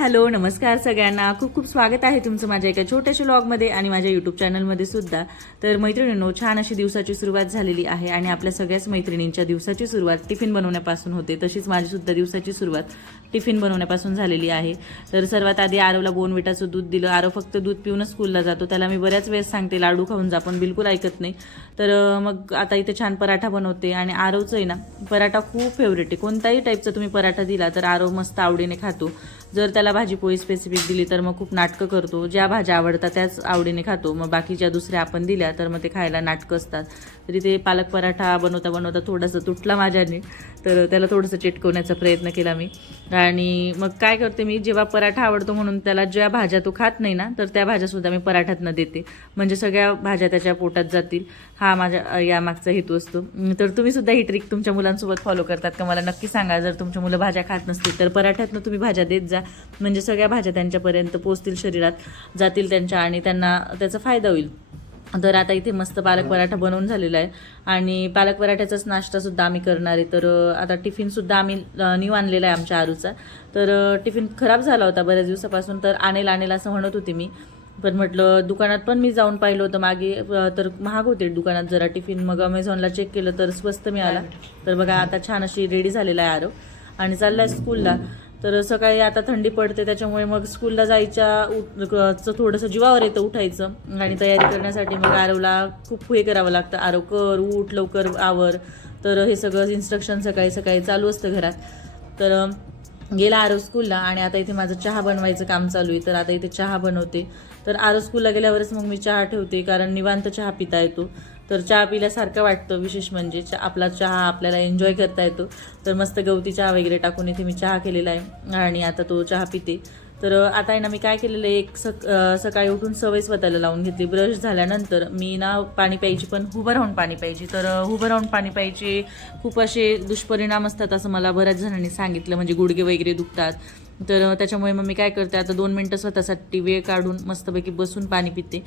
Hello नमस्कार सगळ्यांना. खूप खूप स्वागत आहे तुमचं माझ्या एका छोट्याशा लॉगमध्ये आणि माझ्या यूट्यूब चॅनलमध्ये सुद्धा. तर मैत्रिणींनो छान अशी दिवसाची सुरुवात झालेली आहे आणि आपल्या सगळ्याच मैत्रिणींच्या दिवसाची सुरुवात टिफिन बनवण्यापासून होते. तशीच माझीसुद्धा दिवसाची सुरुवात टिफिन बनवण्यापासून झालेली आहे. तर सर्वात आधी आरोला बोनविटाचं दूध दिलं. आरो फक्त दूध पिऊनच स्कूलला जातो. त्याला मी बऱ्याच वेळेस सांगते लाडू खाऊन जा पण बिलकुल ऐकत नाही. तर मग आता इथे छान पराठा बनवते आणि आरवचं आहे ना पराठा खूप फेवरेट आहे. कोणताही टाईपचा तुम्ही पराठा दिला तर आरव मस्त आवडीने खातो. जर त्याला भाजी पोळी स्पेसिफिक दिली तर मग खूप नाटकं करतो. ज्या भाज्या आवडतात त्याच आवडीने खातो. मग बाकीच्या दुसऱ्या आपण दिल्या तर मग ते खायला नाटकं असतात. तरी ते पालक पराठा बनवता बनवता थोडासा तुटला माझ्याने. तर त्याला थोडंसं चिटकवण्याचा प्रयत्न केला मी. आणि मग काय करते मी जेव्हा पराठा आवडतो म्हणून त्याला ज्या भाज्या तो खात नाही ना तर त्या भाज्यासुद्धा मी पराठ्यातनं देते. म्हणजे सगळ्या भाज्या त्याच्या पोटात जातील. हा माझ्या यामागचा हेतू असतो. तर तुम्हीसुद्धा ही ट्रिक तुमच्या मुलांसोबत फॉलो करतात का? मला नक्की सांगा. जर तुमच्या मुलं भाज्या खात नसतील तर पराठ्यातनं तुम्ही भाज्या देत जा. म्हणजे सगळ्या भाज्या त्यांच्यापर्यंत पोचतील शरीरात जातील त्यांच्या आणि त्यांना त्याचा फायदा होईल. तर आता इथे मस्त पालक पराठा बनवून झालेला आहे. आणि पालक पराठ्याचाच नाश्तासुद्धा आम्ही करणार आहे. तर आता टिफिनसुद्धा आम्ही न्यू आणलेला आहे आमच्या आरूचा. तर टिफिन खराब झाला होता बऱ्याच दिवसापासून तर आणेल आणेल असं म्हणत होती मी. पण म्हटलं दुकानात पण मी जाऊन पाहिलं होतं मागे तर महाग होते दुकानात जरा टिफिन. मग अमेझॉनला चेक केलं तर स्वस्त मिळाला. तर बघा आता छान अशी रेडी झालेला आहे आरव आणि चाललाय स्कूलला तर सकाळी आता थंडी पडते त्याच्यामुळे मग स्कूलला जायच्या उठ- क- थोडंसं जीवावर येतं उठायचं. आणि तयारी करण्यासाठी मग आरवला खूप हे करावं लागतं. आरव कर उठ लवकर आवर. तर हे सगळं इन्स्ट्रक्शन सकाळी सकाळी चालू असतं घरात. तर गेला आरव स्कूलला आणि आता इथे माझं चहा बनवायचं काम चालू आहे. तर आता इथे चहा बनवते. तर आरव स्कूलला गेल्यावरच मग मी चहा ठेवते कारण निवांत चहा पिता येतो. तर चहा पिल्यासारखं वाटतं विशेष म्हणजे चा आपला चहा आपल्याला एन्जॉय करता येतो. तर मस्त गवती चहा वगैरे टाकून इथे मी चहा केलेला आहे आणि आता तो चहा पिते. तर आता आहे ना मी काय केलेलं आहे एक सक सकाळी उठून सवय स्वतःला लावून घेतली. ब्रश झाल्यानंतर मी ना पाणी प्यायची पण उभं राहून पाणी प्यायची. तर उभं राहून पाणी प्यायचे खूप असे दुष्परिणाम असतात असं मला बऱ्याच जणांनी सांगितलं. म्हणजे गुडघे वगैरे दुखतात. तर त्याच्यामुळे मग मी काय करते आता दोन मिनटं स्वतःसाठी वेळ काढून मस्तपैकी बसून पाणी पिते.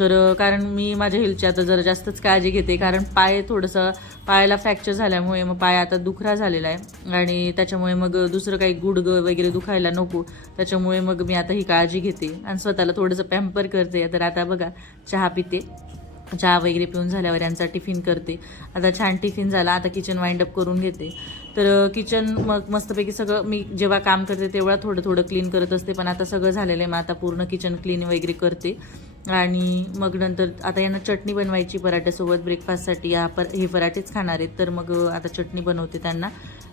तर कारण मी माझ्या हेल्थची आता जरा जास्तच काळजी घेते कारण पाय थोडंसं पायाला फ्रॅक्चर झाल्यामुळे मग पाय आता दुखरा झालेला आहे. आणि त्याच्यामुळे मग दुसरं काही गुडगं वगैरे दुखायला नको. त्याच्यामुळे मग मी आता ही काळजी घेते आणि स्वतःला थोडंसं पॅम्पर करते. तर आता बघा चहा पिते. चहा वगैरे पिऊन झाल्यावर यांचा टिफिन करते. आता छान टिफिन झाला आता किचन वाइंड अप करून घेते. तर किचन मग मस्तपैकी सगळं मी जेव्हा काम करते तेव्हा थोडं थोडं क्लीन करत असते. पण आता सगळं झालेलं आहे. मग आता पूर्ण किचन क्लीन वगैरे करते. आणि मग नंतर आता यांना चटणी बनवायची पराठ्यासोबत ब्रेकफास्टसाठी या पर हे पराठेच खाणार आहेत. तर मग आता चटणी बनवते त्यांना.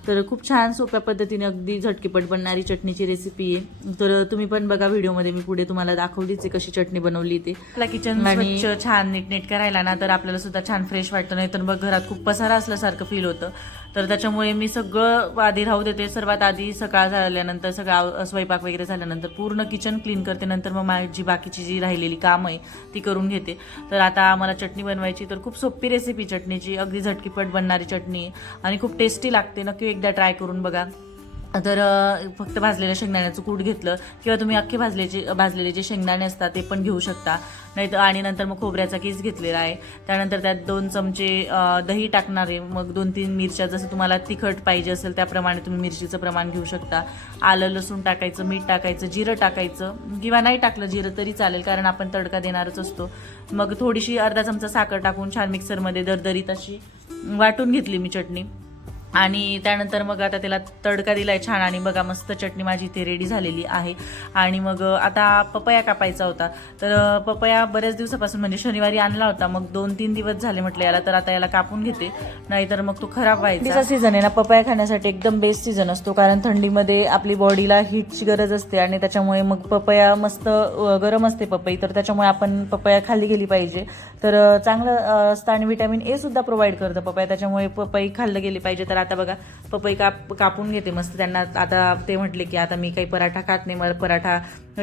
तर खूप छान सोप्या पद्धतीने अगदी झटकीपट बनणारी चटणीची रेसिपी आहे. तर तुम्ही पण बघा व्हिडिओमध्ये मी पुढे तुम्हाला दाखवलीच आहे कशी चटणी बनवली ते. आपला किचन आणि छान नीटनेट करायला ना तर आपल्याला सुद्धा छान फ्रेश वाटतं. नाही तर मग घरात खूप पसारा असल्यासारखं फील होतं. तर त्याच्यामुळे मी सगळं आधी राहू देते. सर्वात आधी सकाळ झाल्यानंतर सगळं स्वयंपाक वगैरे झाल्यानंतर पूर्ण किचन क्लीन करते. नंतर मग माझी बाकीची जी राहिलेली कामं आहे ती करून घेते. तर आता आम्हाला चटणी बनवायची तर खूप सोपी रेसिपी चटणीची. अगदी झटकीपट बनणारी चटणी. आणि खूप टेस्टी लागते. नक्की एकदा ट्राय करून बघा. तर फक्त भाजलेल्या शेंगदाण्याचं कूट घेतलं किंवा तुम्ही अख्खे भाजलेचे भाजलेले जे शेंगदाणे असतात ते पण घेऊ शकता. नाही तर आणि नंतर मग खोबऱ्याचा केस घेतलेला आहे. त्यानंतर त्यात दोन चमचे दही टाकणार आहे मग दोन तीन मिरच्या जसं तुम्हाला तिखट पाहिजे असेल त्याप्रमाणे तुम्ही मिरचीचं प्रमाण घेऊ शकता. आलं लसूण टाकायचं मीठ टाकायचं जिरं टाकायचं किंवा नाही टाकलं जिरं तरी चालेल कारण आपण तडका देणारच असतो. मग थोडीशी अर्धा चमचा साखर टाकून छान मिक्सरमध्ये दरदरीत अशी वाटून घेतली मी चटणी. आणि त्यानंतर मग आता त्याला तडका दिलाय छान आणि बघा मस्त चटणी माझी इथे रेडी झालेली आहे. आणि मग आता पपया कापायचा होता. तर पपया बऱ्याच दिवसापासून म्हणजे शनिवारी आणला होता. मग दोन तीन दिवस झाले म्हटलं याला तर आता याला कापून घेते. नाहीतर मग तो खराब व्हायचा. सीझन आहे ना पपया खाण्यासाठी एकदम बेस्ट सीझन असतो. कारण थंडीमध्ये आपली बॉडीला हीटची गरज असते आणि त्याच्यामुळे मग पपया मस्त गरम असते पपई. तर त्याच्यामुळे आपण पपया खाल्ली गेली पाहिजे. तर चांगलं असतं. आणि विटॅमिन ए सुद्धा प्रोव्हाइड करतं पपया. त्याच्यामुळे पपई खाल्लं गेली पाहिजे. तर आता बघा पपई काप कापून घेते मस्त. त्यांना आता ते म्हटले की आता मी काही पराठा खात नाही मला पराठा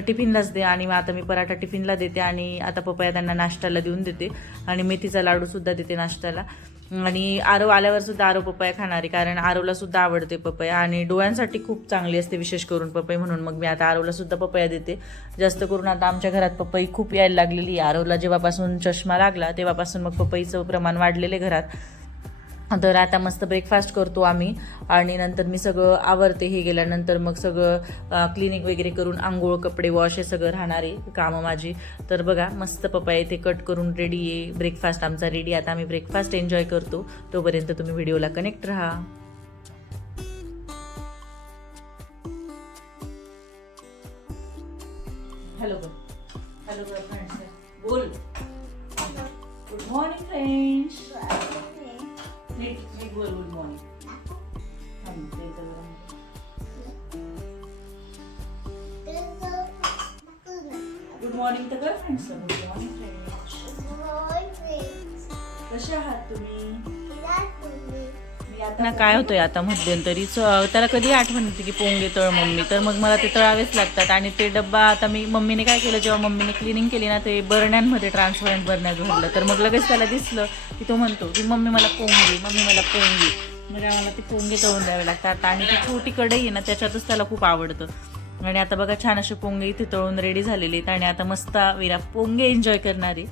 टिफिनलाच दे आणि मग आता मी पराठा टिफिनला देते आणि आता पपया त्यांना नाश्त्याला देऊन देते आणि मेथीचा लाडूसुद्धा देते नाश्त्याला. आणि आरव आल्यावर सुद्धा आरव पपया खाणारे कारण आरवला सुद्धा आवडते पपया आणि डोळ्यांसाठी खूप चांगली असते विशेष करून पपई म्हणून. मग मी आता आरवला सुद्धा पपया देते. जास्त करून आता आमच्या घरात पपई खूप यायला लागलेली आहे. आरवला जेव्हापासून चष्मा लागला तेव्हापासून मग पपईचं प्रमाण वाढलेले घरात. तर आता मस्त ब्रेकफास्ट करतो आम्ही. आणि नंतर मी सगळं आवरते हे गेल्यानंतर मग सगळं क्लिनिक वगैरे करून आंघोळ कपडे वॉश हे सगळं राहणार आहे कामं माझी. तर बघा मस्त पप्पा येते कट करून रेडी आहे. ब्रेकफास्ट आमचा रेडी आता आम्ही ब्रेकफास्ट एन्जॉय करतो. तोपर्यंत तुम्ही व्हिडिओला कनेक्ट राहा. हॅलो हॅलो बोल. गुड मॉर्निंग फ्रेंड्स नीट नीट बोल गुड मॉर्निंग गुड मॉर्निंग तर कर फ्रेंड्स गुड मॉर्निंग कसे आहात तुम्ही? ना काय होतंय आता मध्यंतरी च- त्याला कधी आठवण येते की पोंगे तळ मम्मी. तर मग मला ते तळावेच लागतात. आणि ते डब्बा आता मी मम्मीने काय केलं जेव्हा मम्मीने क्लिनिंग केली ना ते बरण्यांमध्ये ट्रान्सपरंट बरण्यात भरलं तर मग लगेच त्याला दिसलं तो म्हणतो की मम्मी मला पोंगे मम्मी मला पोंगे म्हणजे आम्हाला ते पोंगे तळून द्यावे लागतात आणि ती छोटी कढई आहे ना त्याच्यातच त्याला खूप आवडतं. आणि आता बघा छान असे पोंगे इथे तळून रेडी झालेले आहेत. आणि आता मस्त विरा पोंगे एन्जॉय करणारे.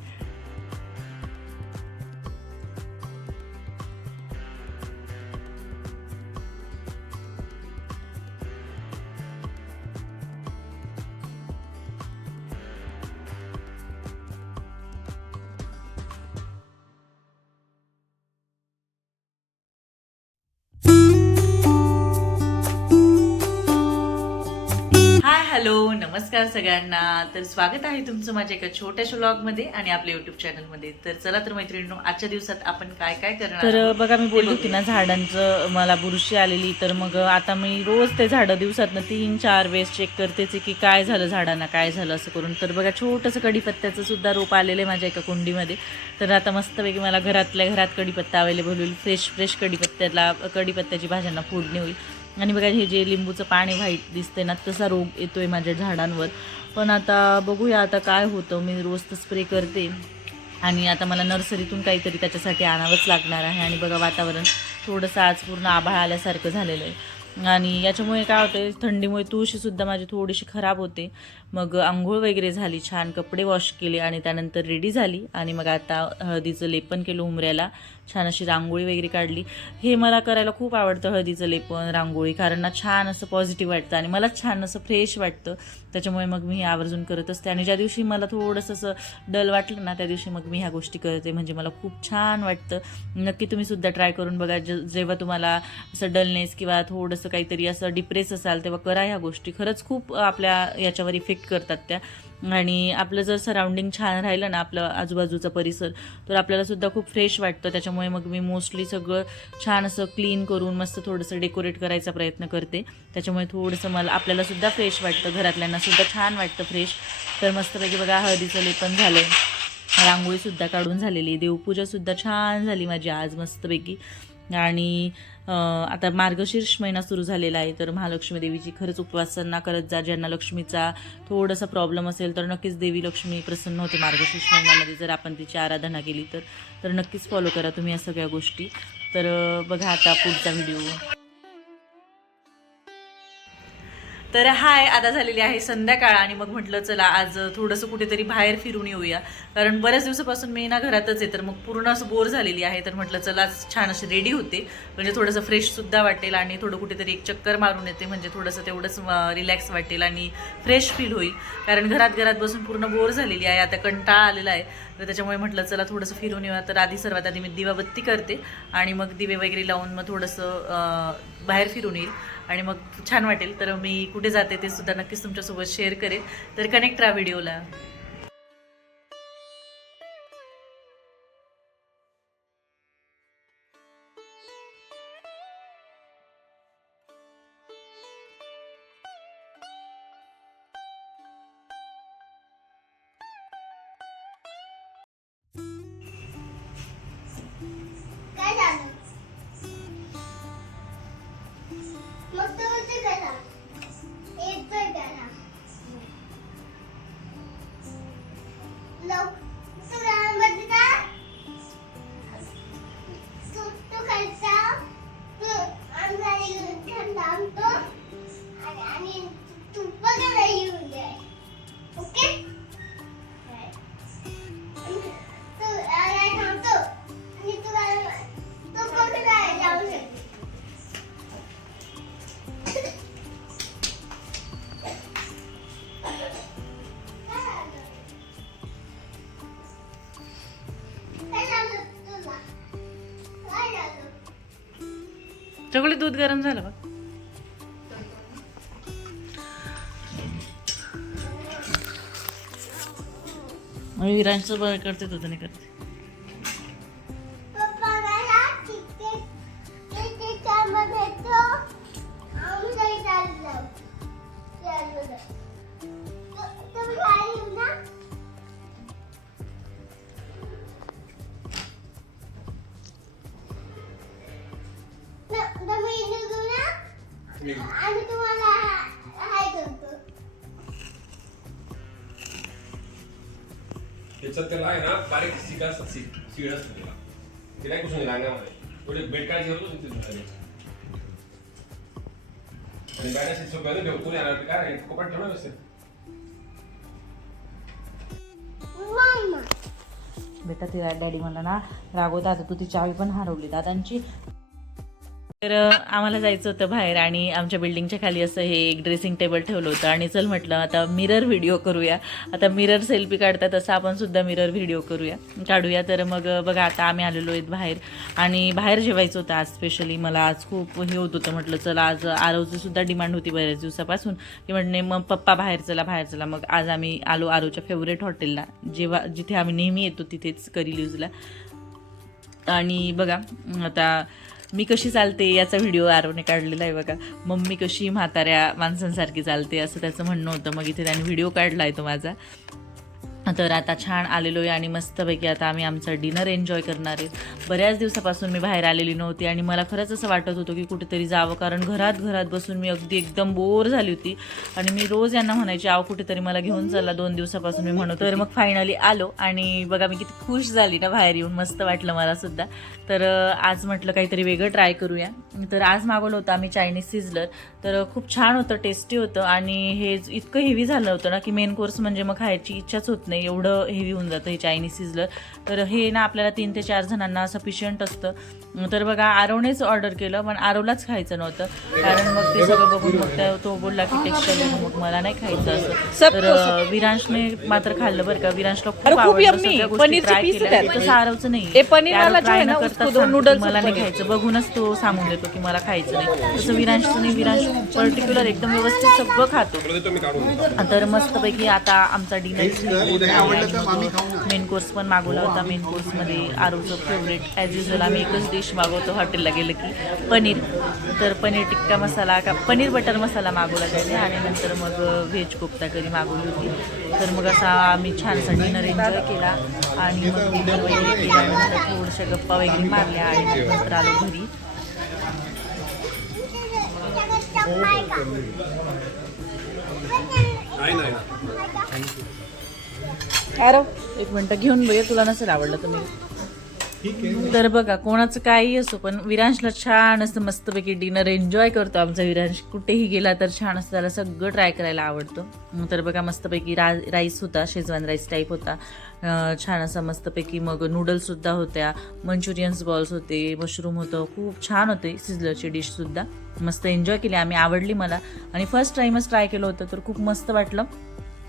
हॅलो नमस्कार सगळ्यांना. तर स्वागत आहे तुमचं माझ्या एका छोट्याशा व्लॉगमध्ये आणि आपल्या युट्यूब चॅनलमध्ये तर चला तर मैत्रिणींनो आजच्या दिवसात आपण काय काय करणार तर बघा मी बोलली होती ना झाडांचं मला बुरशी आलेली तर मग आता मी रोज ते झाडं दिवसातनं तीन चार वेळेस चेक करतेच की काय झालं झाडांना काय झालं असं करून. तर बघा छोटंसं कडीपत्त्याचं सुद्धा रोप आलेलं आहे माझ्या एका कुंडीमध्ये. तर आता मस्तपैकी मला घरातल्या घरात कडीपत्ता अवेलेबल होईल. फ्रेश फ्रेश कडीपत्त्याला कडीपत्त्याची भाज्यांना फोडणी होईल. आणि बघा हे जे लिंबूचं पाणी व्हाईट दिसते ना तसा रोग येतोय माझ्या झाडांवर. पण आता बघूया आता काय होतं. मी रोज तर स्प्रे करते. आणि आता मला नर्सरीतून काहीतरी त्याच्यासाठी आणावंच लागणार आहे. आणि बघा वातावरण थोडंसं आज पूर्ण आभाळ आल्यासारखं झालेलं आहे. आणि याच्यामुळे काय होतं थंडीमुळे तुळशीसुद्धा माझी थोडीशी खराब होते. मग आंघोळ वगैरे झाली छान कपडे वॉश केले आणि त्यानंतर रेडी झाली. आणि मग आता हळदीचं लेपन केलं उमऱ्याला. छान अशी रांगोळी वगैरे काढली. हे मला करायला खूप आवडतं हळदीचं लेपन रांगोळी. कारण ना छान असं पॉझिटिव्ह वाटतं आणि मला छान असं फ्रेश वाटतं. त्याच्यामुळे मग मी हे आवर्जून करत असते. आणि ज्या दिवशी मला थोडंसं असं डल वाटलं ना त्या दिवशी मग मी ह्या गोष्टी करते. म्हणजे मला खूप छान वाटतं. नक्की तुम्ही सुद्धा ट्राय करून बघा. ज जेव्हा तुम्हाला असं डलनेस किंवा थोडंसं काहीतरी असं डिप्रेस असाल तेव्हा करा ह्या गोष्टी. खरंच खूप आपल्या याच्यावर इफेक्ट करतात त्या. आणि आपलं जर सराउंडिंग छान राहिलं ना आपलं आजूबाजूचा परिसर तर आपल्याला सुद्धा खूप फ्रेश वाटतं. त्याच्यामुळे मग मी मोस्टली सगळं छान असं क्लीन करून मस्त थोडंसं डेकोरेट करायचा प्रयत्न करते. त्याच्यामुळे थोडंसं मला आपल्याला सुद्धा फ्रेश वाटतं. घरातल्यांना सुद्धा छान वाटतं फ्रेश तर मस्तपैकी बघा हळदीचं लेपन झालं रांगोळीसुद्धा काढून झालेली. देवपूजासुद्धा छान झाली माझी आज मस्तपैकी. आणि आता मार्गशीर्ष महिना सुरू झालेला आहे तर महालक्ष्मी देवीची खरंच उपासना करत जा. ज्यांना लक्ष्मीचा थोडासा प्रॉब्लेम असेल तर नक्कीच देवी लक्ष्मी प्रसन्न होते मार्गशीर्ष महिन्यामध्ये. जर आपण तिची आराधना केली तर तर नक्कीच फॉलो करा तुम्ही या सगळ्या गोष्टी. तर बघा आता पुढचा व्हिडिओ तर हाय आता झालेली आहे संध्याकाळ आणि मग म्हटलं चला आज थोडंसं कुठेतरी बाहेर फिरून येऊया. कारण बऱ्याच दिवसापासून मी ना घरातच आहे तर मग पूर्ण असं बोर झालेली आहे. तर म्हटलं चला आज छान अशी रेडी होते. म्हणजे थोडंसं फ्रेशसुद्धा वाटेल आणि थोडं कुठेतरी एक चक्कर मारून येते म्हणजे थोडंसं तेवढंच रिलॅक्स वाटेल आणि फ्रेश फील होईल. कारण घरात घरात बसून पूर्ण बोर झालेली आहे आता कंटाळा आलेला आहे. तर त्याच्यामुळे म्हटलं चला थोडंसं फिरून येऊया. तर आधी सर्वात आधी मी दिवाबत्ती करते आणि मग दिवे वगैरे लावून मग थोडंसं बाहेर फिरून येईल आणि मग छान वाटेल. तर मी कुठे जाते ते सुद्धा नक्कीच तुमच्यासोबत शेअर करेन. तर कनेक्ट राहा व्हिडिओला दूध गरम झालं बघ. मी विरांचं बरं करते तुझं नाही करते. बारीक शिका असतात सीट सीड असतं ते नाही कुसून अंगामध्ये थोडे बेट काय ठेवतो तिथे झाले आणि बाहेर सीट सोप्याने ठेवतो नाही येणार काय कोपट ठेवणार असेल बेटा तिला डॅडी म्हणला ना रागवत आता तू ती चावी पण हरवली. दादांची तर आम्हाला जायचं होतं बाहेर आणि आमच्या बिल्डिंगच्या खाली असं हे एक ड्रेसिंग टेबल ठेवलं होतं आणि चल म्हटलं आता मिरर व्हिडिओ करूया. आता मिरर सेल्फी काढतात तसं आपण सुद्धा मिरर व्हिडिओ करूया. काढूया तर मग बघा आता आम्ही आलेलो आहेत बाहेर आणि बाहेर जेवायचं होतं आज स्पेशली मला आज खूप हे होत होतं म्हटलं चला आज आरोची सुद्धा डिमांड होती बऱ्याच दिवसापासून. की म्हणणे मग पप्पा बाहेर चला बाहेर चला. मग आज आम्ही आलो आरोच्या फेवरेट हॉटेलला जेव्हा जिथे आम्ही नेहमी येतो तिथेच करी ल्यूजला आणि बघा आता मी कशी चालते याचा व्हिडिओ आरवने काढलेला आहे बघा. मम्मी कशी म्हाताऱ्या माणसांसारखी चालते असं त्याचं म्हणणं होतं. मग इथे त्याने व्हिडिओ काढला आहे तो माझा. तर आता छान आलेलो आहे आणि मस्तपैकी आता आम्ही आमचं डिनर एन्जॉय करणार आहे. बऱ्याच दिवसापासून मी बाहेर आलेली नव्हती आणि मला खरंच असं वाटत होतं की कुठेतरी जावं कारण घरात घरात बसून मी अगदी एकदम बोर झाली होती. आणि मी रोज यांना म्हणायची आव कुठेतरी मला घेऊन चला. दोन दिवसापासून मी म्हणतो तर मग फायनली आलो आणि बघा मी किती खुश झाली ना बाहेर येऊन. मस्त वाटलं मला सुद्धा. तर आज म्हटलं काहीतरी वेगळं ट्राय करूया. तर आज मागवलं होतं आम्ही चायनीज सिझलर. तर खूप छान होतं टेस्टी होतं आणि हे इतकं हेवी झालं होतं ना की मेन कोर्स म्हणजे मग खायची इच्छाच होत नाही. एवढं हेवी होऊन जातं हे चायनीज सिझलर. तर हे ना आपल्याला तीन ते चार जणांना सफिशियंट असतं. तर बघा आरवनेच ऑर्डर केलं पण आरवलाच खायचं नव्हतं. कारण मग ते सगळं बघून मग त्या- तो बोलला की टेक्स्चर मग मला नाही खायचं असं. तर विरांशने मात्र खाल्लं बरं का. विरांशला खूप आवडलं. सगळ्या गोष्टी ट्राय केल्या. तसं आरवचं नाही. पनीर ते आरव वाला जो try आहे न ना, करता उसको दो, सांगतो की noodles मला नाही. खायचं. बघूनच तो सांगून देतो की मला खायचं नाही. तसं विरांशचं नाही विरांश पर्टिक्युलर एकदम व्यवस्थित सगळं खातो. तर मस्तपैकी आता आमचा डिनर मेन कोर्स पण मागवला होता. मेन कोर्समध्ये आरूचं फेवरेट ॲज युजल आम्ही एकच डिश मागवतो. हॉटेलला गेलं की पनीर. तर पनीर टिक्का मसाला का पनीर बटर मसाला मागवला त्याने. आणि नंतर मग व्हेज कोफ्ता करी मागवली होती. तर मग असा आम्ही छानसा डिनर एन्जॉय केला. आणि मग डिनर वगैरे केला आणि नंतर थोड्याशा गप्पा वगैरे मारल्या आणि नंतर आलो घरी. नाही नाही. आरव एक मिनटं घेऊन बघे तुला नसेल आवडलं तुम्ही तर बघा कोणाचं काही असो पण विरांशला छान असं मस्तपैकी डिनर एन्जॉय करतो आमचा विरांश. कुठेही गेला तर छान असं त्याला सगळं ट्राय करायला आवडतं. तर बघा मस्तपैकी रा राईस होता शेजवान राईस टाईप होता. छान असा मस्तपैकी मग नूडल्ससुद्धा होत्या. मंचुरियन्स बॉल्स होते मशरूम होतं खूप छान होते सिझलरची डिशसुद्धा मस्त एन्जॉय केली आम्ही आवडली मला. आणि फर्स्ट टाईमच ट्राय केलं होतं तर खूप मस्त वाटलं.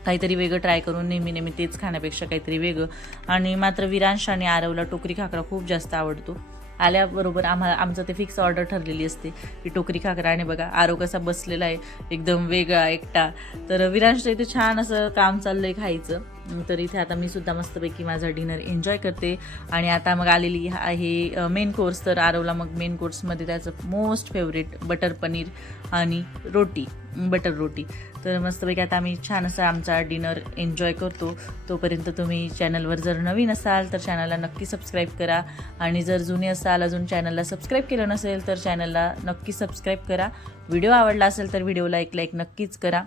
काहीतरी वेगळं ट्राय करून नेहमी नेहमी तेच खाण्यापेक्षा काहीतरी वेगळं. आणि मात्र विरांश आणि आरवला टोकरी खाकरा खूप जास्त आवडतो. आल्याबरोबर आम्हाला आमचं ते फिक्स ऑर्डर ठरलेली असते की टोकरी खाकरा आणि बघा आरो कसा बसलेला आहे एकदम वेगळा एकटा. तर विरांशचं इथे छान असं काम चाललं आहे खायचं. तर इथे आता मी सुद्धा मस्तपैकी माझा डिनर एन्जॉय करते. आणि आता मग आलेली आहे मेन कोर्स तर आरवला मग मेन कोर्समध्ये त्याचं मोस्ट फेवरेट बटर पनीर आणि रोटी बटर रोटी. तर मस्तपैकी आता आम्ही छान असा आमचा डिनर एन्जॉय करतो. तोपर्यंत तुम्ही चॅनलवर जर नवीन असाल तर चॅनलला नक्की सबस्क्राईब करा. आणि जर जुने असाल अजून चॅनलला सबस्क्राईब केलं नसेल तर चॅनलला नक्की सबस्क्राईब करा. व्हिडिओ आवडला असेल तर व्हिडिओला एक लाईक नक्कीच करा.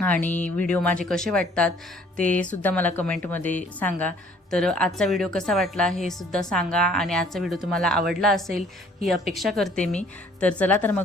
आणि व्हिडिओ माझे कसे वाटतात ते सुद्धा मला कमेंटमध्ये सांगा. तर आजचा व्हिडिओ कसा वाटला हे सुद्धा सांगा. आणि आजचा व्हिडिओ तुम्हाला आवडला असेल ही अपेक्षा करते मी. तर चला तर मग